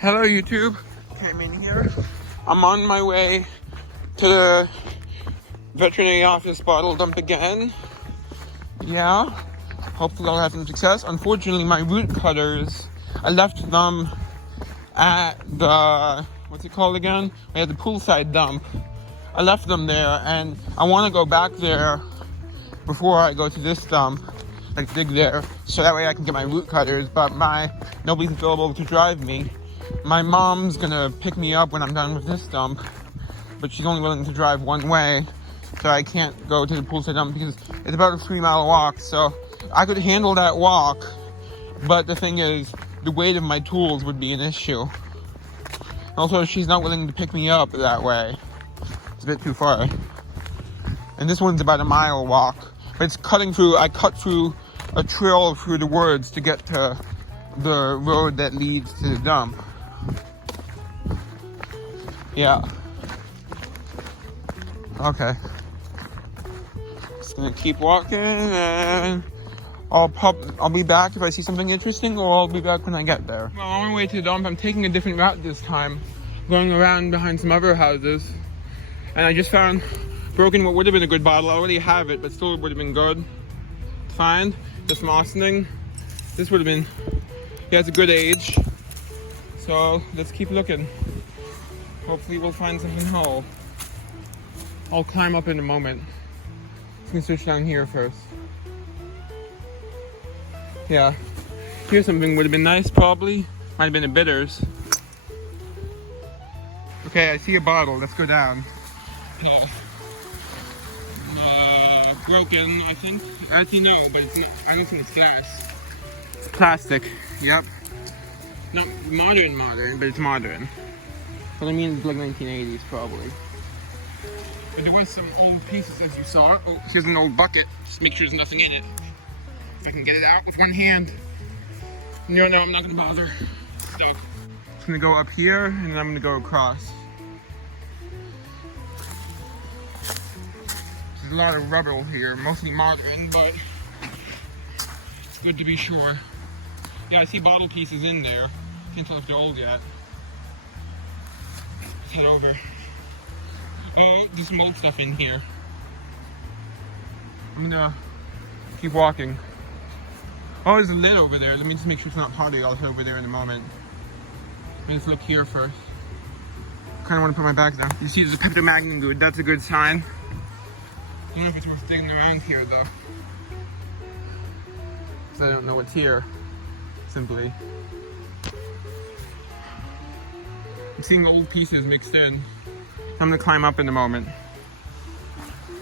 Hello YouTube, came in here. I'm on my way to the veterinary office bottle dump again. Yeah, hopefully I'll have some success. Unfortunately, my root cutters, I left them at the, what's it called again? We had the poolside dump. I left them there and I want to go back there before I go to this dump, like dig there, so that way I can get my root cutters, but nobody's available to drive me. My mom's gonna pick me up when I'm done with this dump, but she's only willing to drive one way, so I can't go to the poolside dump because it's about a 3-mile walk, so I could handle that walk, but the thing is, the weight of my tools would be an issue. Also, she's not willing to pick me up that way. It's a bit too far. And this one's about a mile walk, but it's I cut through a trail through the woods to get to the road that leads to the dump. Yeah. Okay. Just gonna keep walking and I'll be back if I see something interesting, or I'll be back when I get there. Well, on my way to the dump, I'm taking a different route this time, going around behind some other houses, and I just found broken what would have been a good bottle. I already have it, but still would have been good to find. This Mossning. This would have been, yeah, it's a good age. So let's keep looking. Hopefully we'll find something whole. I'll climb up in a moment. I'm gonna switch down here first. Yeah, here's something would have been nice probably. Might have been a bitters. Okay, I see a bottle. Let's go down. Broken, I think. Actually, no, but it's not. I don't think it's glass. It's plastic. Yep. Not modern, but it's modern. But I mean, it's like 1980s probably. But there was some old pieces, as you saw. Oh, here's an old bucket. Just make sure there's nothing in it. If I can get it out with one hand. No, I'm not gonna bother. So, I'm gonna go up here, and then I'm gonna go across. There's a lot of rubble here, mostly modern, but it's good to be sure. Yeah, I see bottle pieces in there. Can't tell if they're old yet. Let's head over. Oh, there's some old stuff in here. I'm gonna keep walking. Oh, there's a lid over there. Let me just make sure it's not potty. I'll head over there in a moment. Let me just look here first. Kind of want to put my bag down. You see there's a Pepto-Magnum good. That's a good sign. I don't know if it's worth digging around here though. So I don't know what's here, simply. I'm seeing old pieces mixed in. I'm gonna climb up in a moment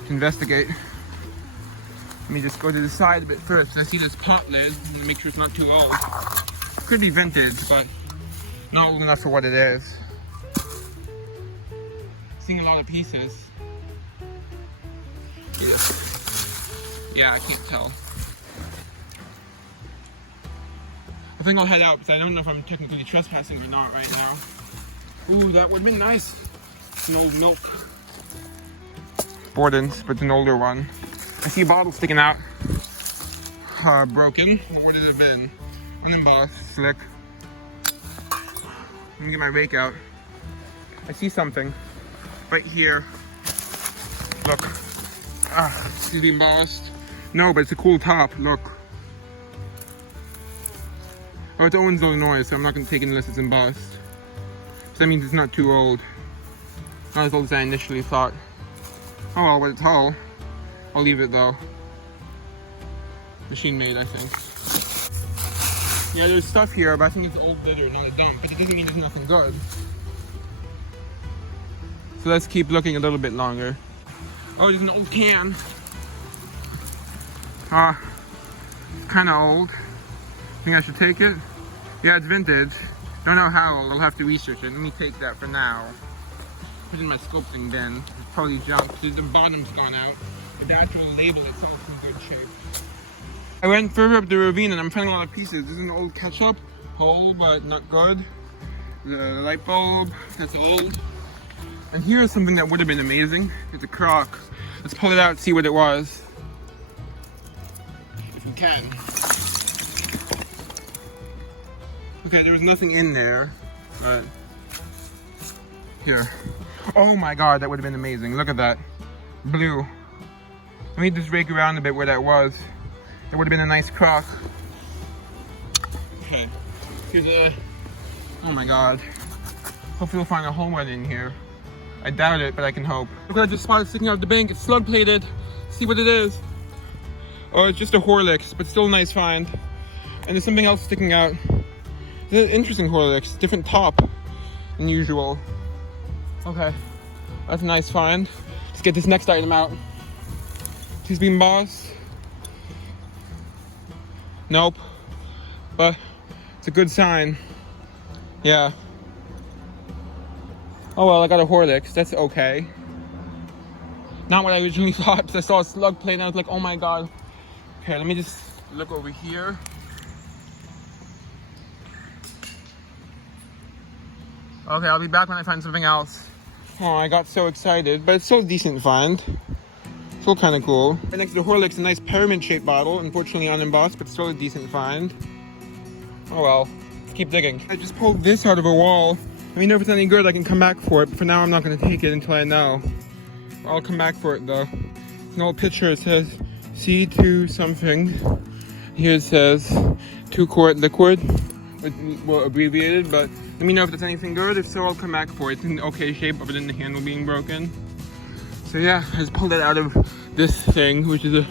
to investigate. Let me just go to the side a bit first. I see this pot lid. I'm gonna make sure it's not too old. Could be vintage, but not old enough for what it is. Seeing a lot of pieces. Yeah, I can't tell. I think I'll head out because I don't know if I'm technically trespassing or not right now. Ooh, that would have been nice. It's an old milk. Borden's, but it's an older one. I see a bottle sticking out. Broken. What would it have been? Unembossed, slick. Let me get my rake out. I see something right here. Look. Is it embossed? No, but it's a cool top. Look. Oh, it's Owens Illinois, so I'm not going to take it unless it's embossed. So that means it's not too old. Not as old as I initially thought. Oh well, but it's whole. I'll leave it though. Machine made, I think. Yeah, there's stuff here, but I think it's old litter, not a dump. But it doesn't mean there's nothing good. So let's keep looking a little bit longer. Oh, there's an old can. Kind of old. Think I should take it? Yeah, it's vintage. Don't know how old. I'll have to research it. Let me take that for now. Put it in my sculpting bin. It's probably junk. The bottom's gone out. The actual label itself is in good shape. I went further up the ravine and I'm finding a lot of pieces. This is an old ketchup. Whole, but not good. The light bulb. That's old. And here's something that would have been amazing. It's a crock. Let's pull it out and see what it was. If we can. Okay, there was nothing in there. Alright. Here. Oh my god, that would have been amazing. Look at that. Blue. Let me just rake around a bit where that was. That would have been a nice crock. Okay. Here's a... Oh my god. Hopefully we'll find a whole one in here. I doubt it, but I can hope. Look what I just spotted sticking out of the bank. It's slug plated. See what it is. Oh, it's just a Horlicks, but still a nice find. And there's something else sticking out. It's an interesting Horlicks. Different top than usual. Okay. That's a nice find. Let's get this next item out. He's been boss. Nope. But it's a good sign. Yeah. Oh well, I got a Horlicks. That's okay. Not what I originally thought, because I saw a slug plate and I was like, oh my god. Okay, let me just look over here. Okay, I'll be back when I find something else. Oh, I got so excited, but it's still a decent find. Still kind of cool. Right next to the Horlicks, a nice pyramid-shaped bottle. Unfortunately unembossed, but still a decent find. Oh well, let's keep digging. I just pulled this out of a wall. Let me know if it's any good, I can come back for it. But for now, I'm not going to take it until I know. I'll come back for it though. It's an old picture. It says C2 something. Here it says 2-quart liquid. Well, abbreviated, but let me know if there's anything good. If so, I'll come back for it. It's in okay shape other than the handle being broken. So yeah, I just pulled it out of this thing, which is a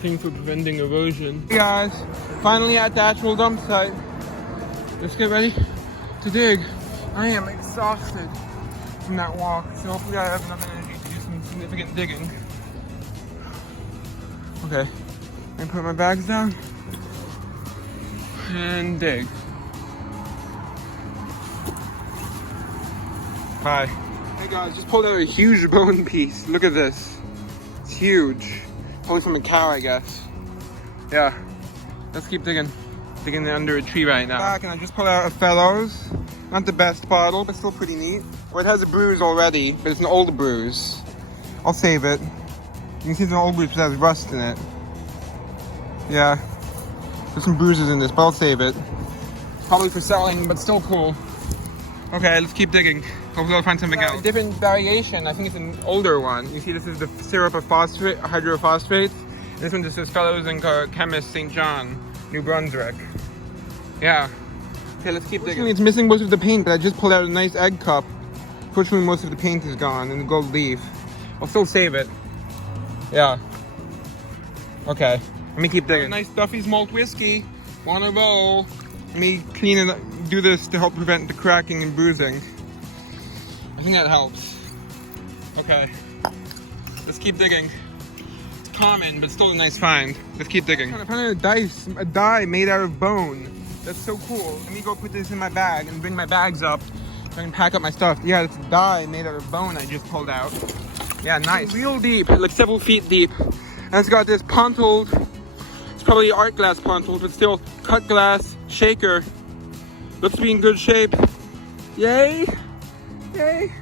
thing for preventing erosion. Hey guys, finally at the actual dump site. Let's get ready to dig. I am exhausted from that walk, so hopefully I have enough energy to do some significant digging. Okay, I'm gonna put my bags down and dig. Bye. Hey guys, just pulled out a huge bone piece. Look at this. It's huge. Probably from a cow, I guess. Yeah. Let's keep digging. Digging under a tree right now. Back, and I just pulled out a Fellows. Not the best bottle, but still pretty neat. Well, it has a bruise already, but it's an old bruise. I'll save it. You can see it's an old bruise that has rust in it. Yeah. There's some bruises in this, but I'll save it. Probably for selling, but still cool. Okay, let's keep digging. Hopefully I'll find something else. A different variation. I think it's an older one. You see this is the syrup of phosphate, hydrophosphates. And this one just says Fellows and Chemist St. John, New Brunswick. Yeah. Okay, let's keep digging. It's missing most of the paint, but I just pulled out a nice egg cup. Fortunately, most of the paint is gone and the gold leaf. I'll still save it. Yeah. Okay, let me keep digging. Nice Duffy's malt whiskey. Wanna roll. Let me clean it, do this to help prevent the cracking and bruising. I think that helps. Okay, let's keep digging. It's common, but still a nice find. Let's keep digging. I found a die made out of bone. That's so cool. Let me go put this in my bag and bring my bags up so I can pack up my stuff. Yeah, it's a die made out of bone I just pulled out. Yeah, nice. It's real deep, like several feet deep. And it's got this Pontiled, it's probably art glass Pontiled, but still cut glass shaker. Looks to be in good shape. Yay! Yay!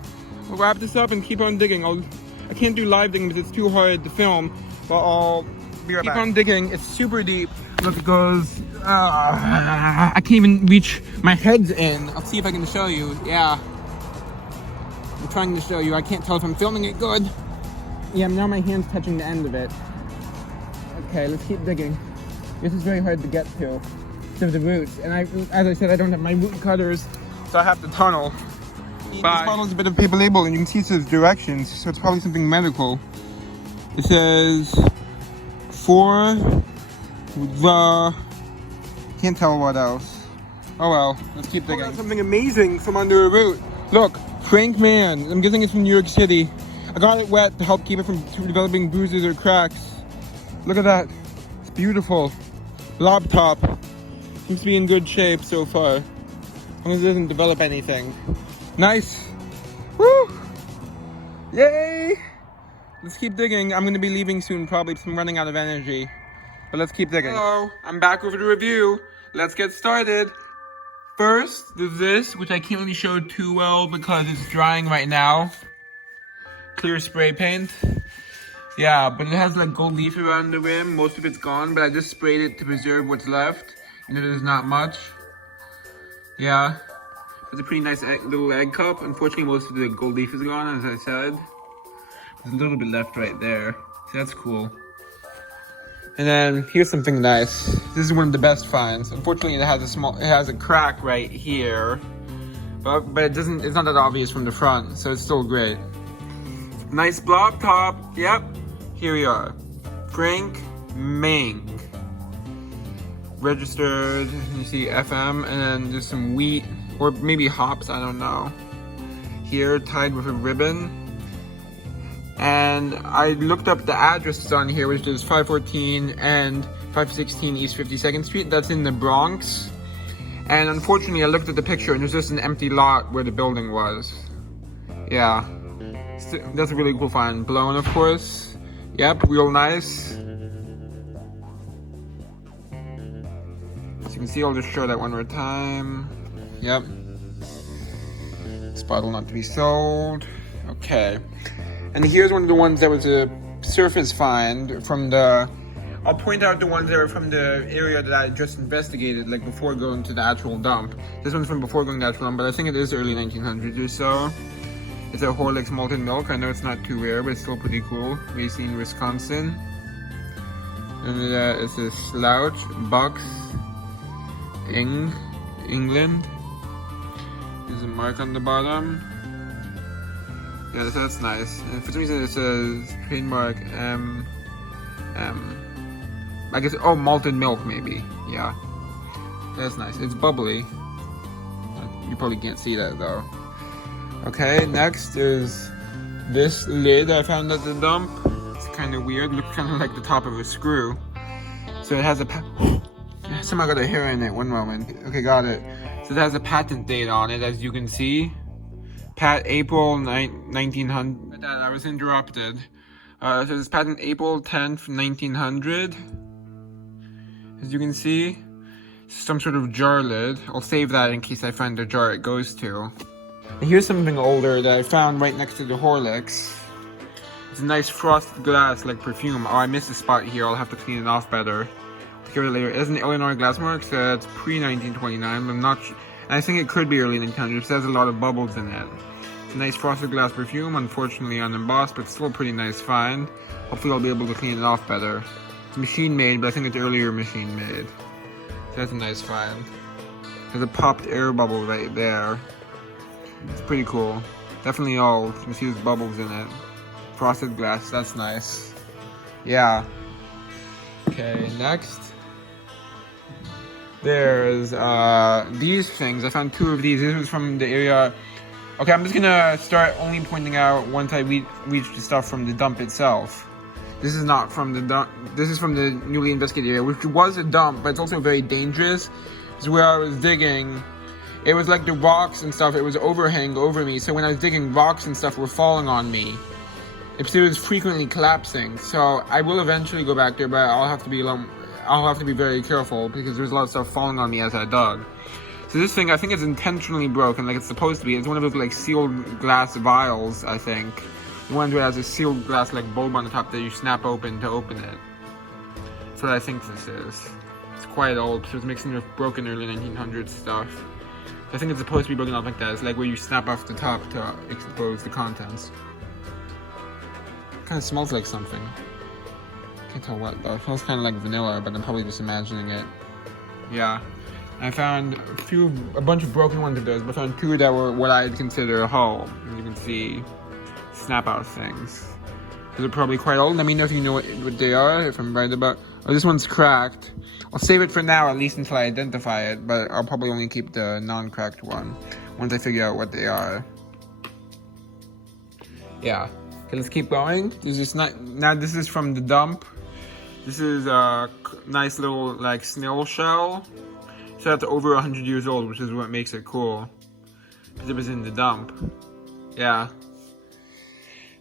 I'll wrap this up and keep on digging. I can't do live digging because it's too hard to film, but I'll be right back. Keep on digging. It's super deep. Look, it goes. I can't even reach my head's in. I'll see if I can show you. Yeah. I'm trying to show you. I can't tell if I'm filming it good. Yeah, now my hand's touching the end of it. Okay, let's keep digging. This is very hard to get to. Of the roots, and as I said, I don't have my root cutters, so I have to tunnel. This bottle is a bit of paper label, and you can see it says directions, so it's probably something medical. It says for the... Can't tell what else. Oh well, let's keep digging. Something amazing from under a root. Look, Frank Man. I'm guessing it's from New York City. I got it wet to help keep it from developing bruises or cracks. Look at that. It's beautiful. Blob top. Seems to be in good shape so far. As long as it doesn't develop anything. Nice. Woo! Yay! Let's keep digging. I'm going to be leaving soon probably because I'm running out of energy. But let's keep digging. Hello, I'm back with the review. Let's get started. First, there's this, which I can't really show too well because it's drying right now. Clear spray paint. Yeah, but it has like gold leaf around the rim. Most of it's gone, but I just sprayed it to preserve what's left. And it is not much. Yeah. It's a pretty nice little egg cup. Unfortunately, most of the gold leaf is gone, as I said. There's a little bit left right there. So that's cool. And then here's something nice. This is one of the best finds. Unfortunately, it has a crack right here, but it's not that obvious from the front, so it's still great. Nice blob top. Yep. Here we are. Frank Ming. Registered. You see FM, and then there's some wheat or maybe hops. I don't know. Here, tied with a ribbon. And I looked up the addresses on here, which is 514 and 516 East 52nd Street. That's in the Bronx. And unfortunately, I looked at the picture and there's just an empty lot where the building was. Yeah. That's a really cool find. Blown, of course. Yep, real nice. As you can see, I'll just show that one more time. Yep. This bottle not to be sold. Okay. And here's one of the ones that was a surface find from I'll point out the ones that are from the area that I just investigated, like before going to the actual dump. This one's from before going to the actual dump, but I think it is early 1900s or so. It's a Horlicks malted milk. I know it's not too rare, but it's still pretty cool. Raised in Wisconsin. And it's a Slouch, Bucks, England. There's a mark on the bottom. Yeah, that's nice. And for some reason it says trademark I guess, malted milk maybe. Yeah. That's nice. It's bubbly. You probably can't see that though. Okay, next is this lid I found at the dump. It's kind of weird. Looks kind of like the top of a screw. So it has somehow got a hair in it. One moment. Okay, got it. So it has a patent date on it, as you can see. April 1900. I was interrupted. So it's patent April 10th, 1900. As you can see, some sort of jar lid. I'll save that in case I find the jar it goes to. And here's something older that I found right next to the Horlicks. It's a nice frosted glass, like perfume. Oh, I missed a spot here. I'll have to clean it off better. Take care of it later. It has an Illinois glass mark, so it's pre-1929. I'm not sure. And I think it could be early 1900s. It has a lot of bubbles in it. It's a nice frosted glass perfume, unfortunately unembossed, but still a pretty nice find. Hopefully I'll be able to clean it off better. It's machine made, but I think it's earlier machine made. So that's a nice find. There's a popped air bubble right there. It's pretty cool. Definitely old. You can see there's bubbles in it. Frosted glass, that's nice. Yeah. Okay, next. There's these things. I found two of these. This was from the area. Okay, I'm just gonna start only pointing out once I reach the stuff from the dump itself. This is not from the dump. This is from the newly investigated area, which was a dump, but it's also very dangerous. This is where I was digging. It was like the rocks and stuff. It was overhang over me. So when I was digging, rocks and stuff were falling on me. It was frequently collapsing. So I will eventually go back there, but I'll have to be very careful because there's a lot of stuff falling on me as I dug. So this thing, I think it's intentionally broken, like it's supposed to be. It's one of those like sealed glass vials, I think. The one where it has a sealed glass like bulb on the top that you snap open to open it. That's what I think this is. It's quite old, so it's mixing with broken early 1900s stuff. I think it's supposed to be broken off like that. It's like where you snap off the top to expose the contents. It kind of smells like something. Can't tell what though. It smells kind of like vanilla, but I'm probably just imagining it. Yeah. I found a bunch of broken ones of those, but I found two that were what I'd consider whole. As you can see, snap out things. Those are probably quite old. Let me know if you know what they are, if I'm right about. Oh, this one's cracked. I'll save it for now, at least until I identify it, but I'll probably only keep the non-cracked one once I figure out what they are. Yeah. Okay, let's keep going. This is from the dump. This is a nice little like snail shell. So that's over 100 years old, which is what makes it cool. Because it was in the dump. Yeah.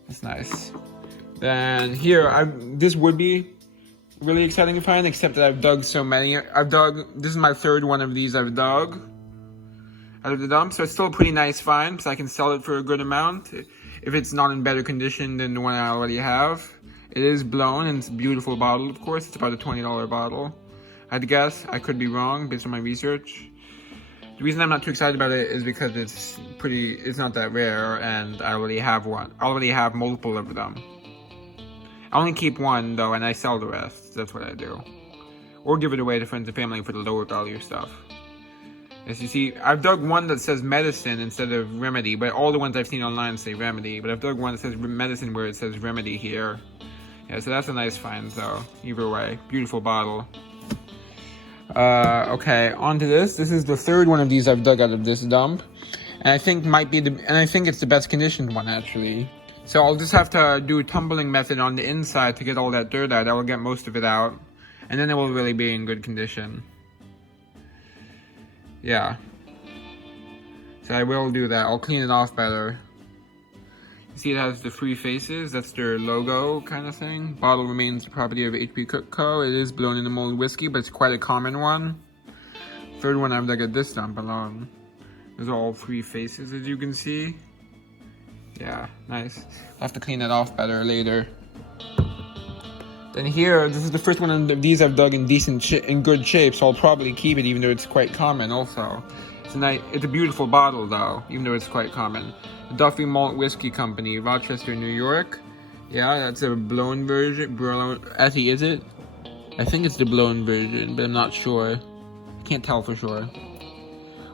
That's nice. Then here, this would be really exciting to find, except that I've dug so many. This is my third one of these I've dug out of the dump. So it's still a pretty nice find, because I can sell it for a good amount if it's not in better condition than the one I already have. It is blown, and it's a beautiful bottle, of course. It's about a $20 bottle. I'd guess. I could be wrong based on my research. The reason I'm not too excited about it is because it's not that rare, and I already have one. I already have multiple of them. I only keep one though, and I sell the rest. That's what I do. Or give it away to friends and family for the lower value stuff. As you see, I've dug one that says medicine instead of remedy, but all the ones I've seen online say remedy. But I've dug one that says medicine where it says remedy here. Yeah, so that's a nice find, though. Either way, beautiful bottle. Okay, on to this. This is the third one of these I've dug out of this dump, and I think it's the best conditioned one actually. So I'll just have to do a tumbling method on the inside to get all that dirt out. I will get most of it out, and then it will really be in good condition. Yeah. So I will do that. I'll clean it off better. You see it has the three faces. That's their logo kind of thing. Bottle remains the property of HP Cook Co. It is blown in the mold whiskey, but it's quite a common one. Third one I've dug at this dump alone. There's all three faces, as you can see. Yeah, nice. I'll have to clean it off better later. Then here, this is the first one of these I've dug in good shape, so I'll probably keep it even though it's quite common also. It's a beautiful bottle though, even though it's quite common. The Duffy Malt Whiskey Company, Rochester, New York. Yeah, that's a blown version. Actually, is it? I think it's the blown version, but I'm not sure. I can't tell for sure.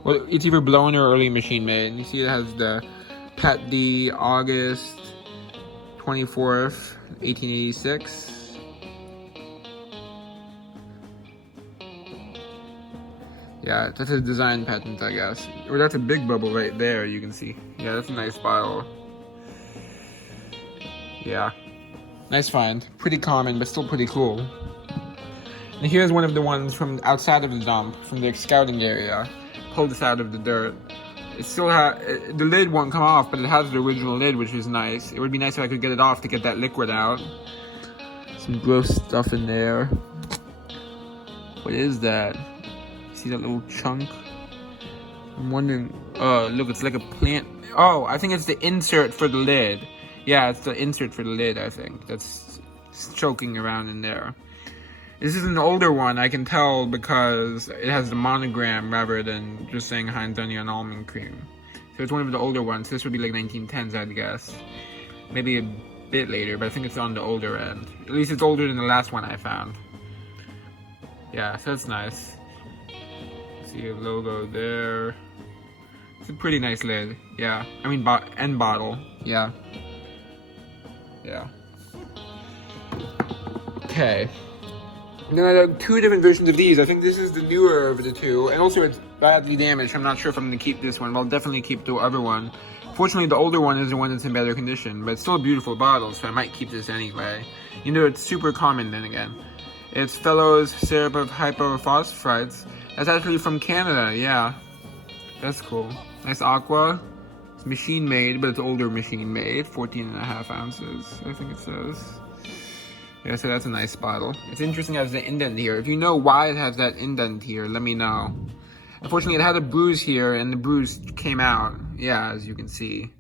Well, it's either blown or early machine made. You see it has the Pat D, August 24th, 1886. Yeah, that's a design patent, I guess. Or that's a big bubble right there, you can see. Yeah, that's a nice bottle. Yeah. Nice find. Pretty common, but still pretty cool. And here's one of the ones from outside of the dump, from the scouting area. Pulled this out of the dirt. It still the lid won't come off, but it has the original lid, which is nice. It would be nice if I could get it off to get that liquid out. Some gross stuff in there. What is that? See that little chunk? I'm wondering. Oh, look, it's like a plant. Oh, I think it's the insert for the lid. Yeah, it's the insert for the lid, I think. That's choking around in there. This is an older one, I can tell, because it has the monogram rather than just saying Heinz Onion Almond Cream. So it's one of the older ones. This would be like 1910s, I'd guess. Maybe a bit later, but I think it's on the older end. At least it's older than the last one I found. Yeah, so that's nice. See a logo there. It's a pretty nice lid. Yeah, I mean end bottle. Yeah. Yeah. Okay. And then I dug two different versions of these. I think this is the newer of the two, and also it's badly damaged. I'm not sure if I'm gonna keep this one, but I'll definitely keep the other one. Fortunately, the older one is the one that's in better condition, but it's still a beautiful bottle, so I might keep this anyway. You know, it's super common then again. It's Fellows Syrup of Hypophosphites. That's actually from Canada, yeah. That's cool. Nice aqua. It's machine made, but it's older machine made. 14.5 ounces, I think it says. Yeah, so that's a nice bottle. It's interesting it has the indent here. If you know why it has that indent here, let me know. Unfortunately, it had a bruise here, and the bruise came out. Yeah, as you can see,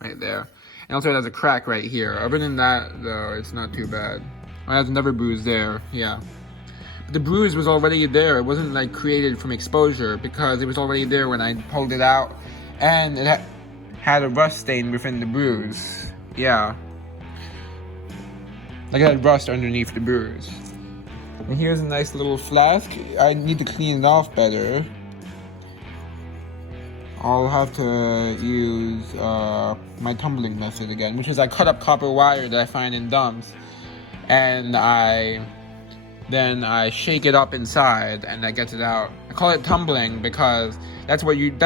right there. And also it has a crack right here. Other than that, though, it's not too bad. Oh, it has another bruise there, yeah. But the bruise was already there. It wasn't like created from exposure because it was already there when I pulled it out. And it had a rust stain within the bruise. Yeah. Like it had rust underneath the bruise. And here's a nice little flask. I need to clean it off better. I'll have to use my tumbling method again, which is I cut up copper wire that I find in dumps, and then I shake it up inside, and that gets it out. I call it tumbling because that's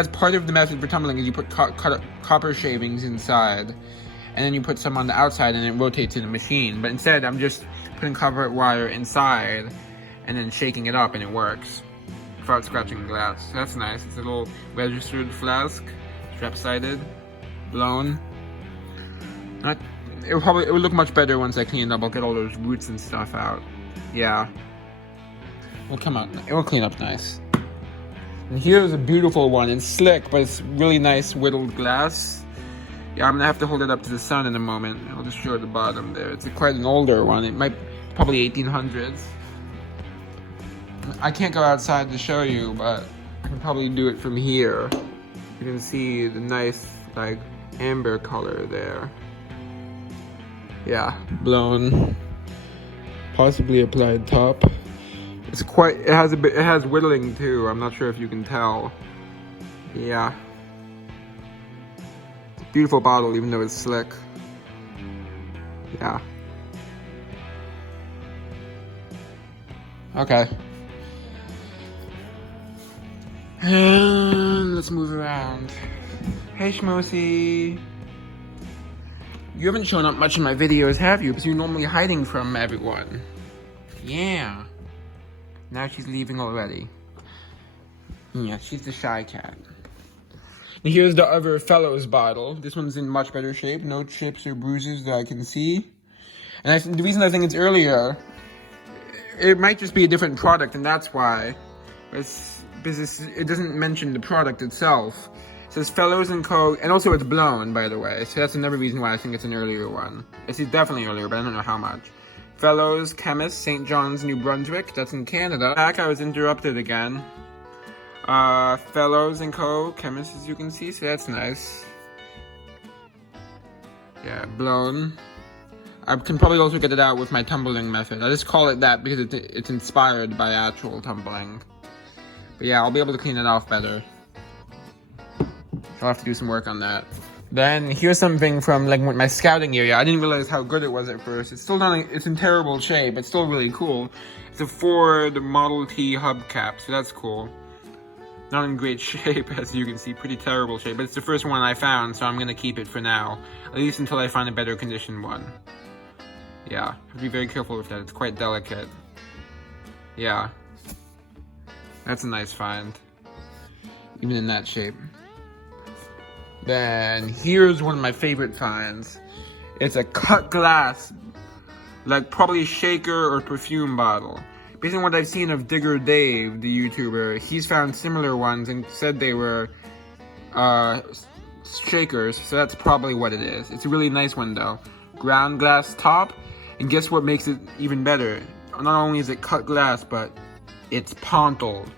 part of the method for tumbling is you put copper shavings inside, and then you put some on the outside, and it rotates in the machine. But instead, I'm just putting copper wire inside, and then shaking it up, and it works without scratching the glass. So that's nice. It's a little registered flask, strap-sided, blown. It would look much better once I clean it up. I'll get all those roots and stuff out. Yeah. It'll come out. It will clean up nice. And here's a beautiful one. It's slick, but it's really nice whittled glass. Yeah, I'm gonna have to hold it up to the sun in a moment. I'll just show the bottom there. It's quite an older one. It might probably 1800s. I can't go outside to show you, but I can probably do it from here. You can see the nice, like, amber color there. Yeah, blown. Possibly applied top. It's quite, it has whittling too. I'm not sure if you can tell. Yeah. Beautiful bottle, even though it's slick. Yeah. Okay. And let's move around. Hey Schmoosy. You haven't shown up much in my videos, have you? Because you're normally hiding from everyone. Yeah. Now she's leaving already. Yeah, she's the shy cat. And here's the other Fellows bottle. This one's in much better shape. No chips or bruises that I can see. And the reason I think it's earlier, it might just be a different product, and that's why. It doesn't mention the product itself. It says Fellows & Co. And also it's blown, by the way. So that's another reason why I think it's an earlier one. It's definitely earlier, but I don't know how much. Fellows Chemist, St. John's, New Brunswick. That's in Canada. Back, I was interrupted again. Fellows & Co. Chemist, as you can see. So that's nice. Yeah, blown. I can probably also get it out with my tumbling method. I just call it that because it's inspired by actual tumbling. But yeah, I'll be able to clean it off better. I'll have to do some work on that. Then here's something from like my scouting area. I didn't realize how good it was at first. It's still not. It's in terrible shape. It's still really cool. It's a Ford Model T hubcap, so that's cool. Not in great shape, as you can see. Pretty terrible shape. But it's the first one I found, so I'm gonna keep it for now. At least until I find a better conditioned one. Yeah, have to be very careful with that. It's quite delicate. Yeah. That's a nice find. Even in that shape. Then here's one of my favorite finds. It's a cut glass, like probably shaker or perfume bottle. Based on what I've seen of Digger Dave, the YouTuber, he's found similar ones and said they were shakers, so that's probably what it is. It's a really nice one though. Ground glass top, and guess what makes it even better? Not only is it cut glass, but it's Pontiled.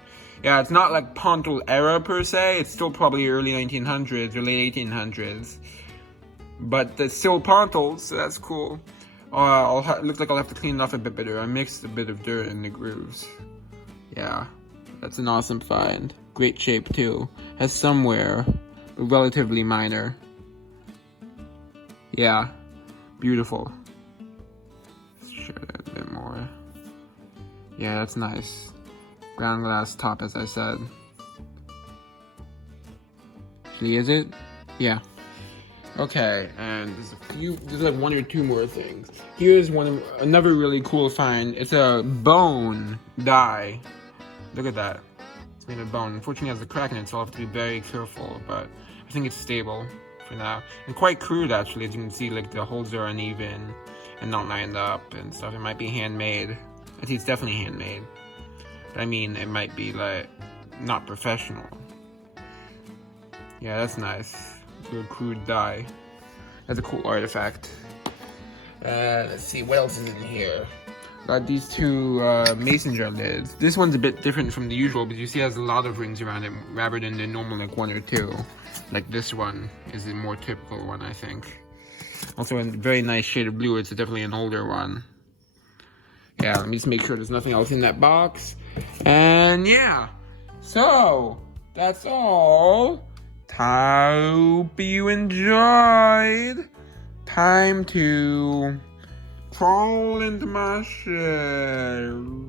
Yeah, it's not like Pontiled era per se. It's still probably early 1900s or late 1800s. But it's still Pontiled, so that's cool. Looks like I'll have to clean it off a bit better. I mixed a bit of dirt in the grooves. Yeah, that's an awesome find. Great shape too. Has some wear, but relatively minor. Yeah, beautiful. Let's share that a bit more. Yeah, that's nice. Ground glass top, as I said. Actually, is it? Yeah. Okay, and there's like one or two more things. Here's another really cool find. It's a bone die. Look at that. It's made of bone. Unfortunately, it has a crack in it, so I'll have to be very careful, but I think it's stable for now. And quite crude, actually, as you can see, like the holes are uneven and not lined up and stuff. It might be handmade. I think it's definitely handmade. But I mean, it might be like not professional. Yeah, that's nice. It's a crude die. That's a cool artifact. Let's see, what else is in here? Got these two mason jar lids. This one's a bit different from the usual, but you see it has a lot of rings around it rather than the normal like one or two. Like this one is a more typical one, I think. Also a very nice shade of blue. It's definitely an older one. Yeah, let me just make sure there's nothing else in that box. And yeah, so that's all. Hope you enjoyed. Time to crawl into my shell.